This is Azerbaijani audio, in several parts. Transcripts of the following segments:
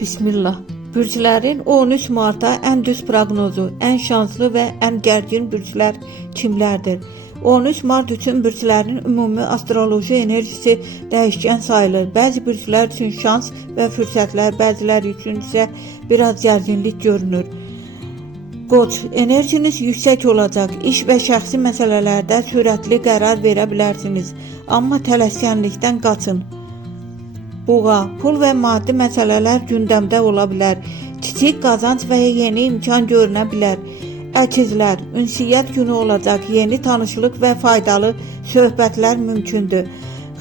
Bismillah. Bürclərin 13 Mart'a ən düz proqnozu, ən şanslı və ən gərgin bürclər kimlərdir? 13 Mart üçün bürclərin ümumi astroloji enerjisi dəyişkən sayılır. Bəzi bürclər üçün şans və fürsətlər, bəziləri üçün isə biraz gərginlik görünür. Qoç, enerjiniz yüksək olacaq. İş və şəxsi məsələlərdə sürətli qərar verə bilərsiniz, amma tələskənlikdən qaçın. Buğa, pul və maddi məsələlər gündəmdə ola bilər. Kiçik qazanc və yeni imkan görünə bilər. Əkizlər, ünsiyyət günü olacaq. Yeni tanışlıq və faydalı söhbətlər mümkündür.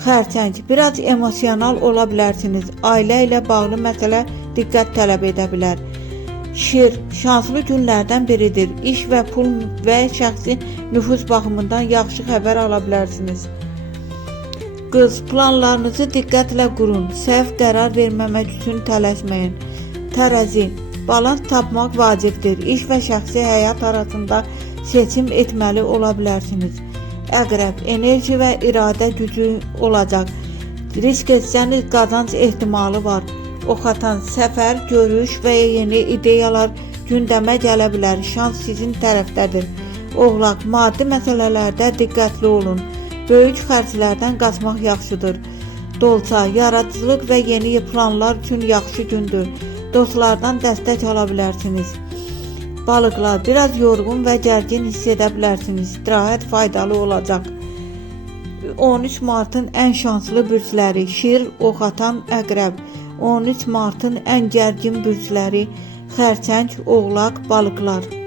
Xərçəng, biraz emosional ola bilərsiniz. Ailə ilə bağlı məsələ diqqət tələb edə bilər. Şir, şanslı günlərdən biridir. İş və pul və şəxsi nüfuz baxımından yaxşı xəbər ala bilərsiniz. Qız, planlarınızı diqqətlə qurun. Səhv qərar verməmək üçün tələsməyin. Tərəzi, balans tapmaq vacibdir. İş və şəxsi həyat arasında seçim etməli ola bilərsiniz. Əqrəb, enerji və iradə gücü olacaq. Risk etsəniz qazanc ehtimalı var. Oxatan, səfər, görüş və yeni ideyalar gündəmə gələ bilər. Şans sizin tərəfdədir. Oğlaq, maddi məsələlərdə diqqətli olun. Böyük xərclərdən qaçmaq yaxşıdır. Dolça, yaradıcılıq və yeni planlar üçün yaxşı gündür. Dostlardan dəstək ala bilərsiniz. Balıqlar, biraz yorğun və gərgin hiss edə bilərsiniz. İstirahət faydalı olacaq. 13 Mart'ın ən şanslı bürcləri: Şir, Oxatan, Əqrəb. 13 Mart'ın ən gərgin bürcləri: Xərçəng, Oğlaq, Balıqlar.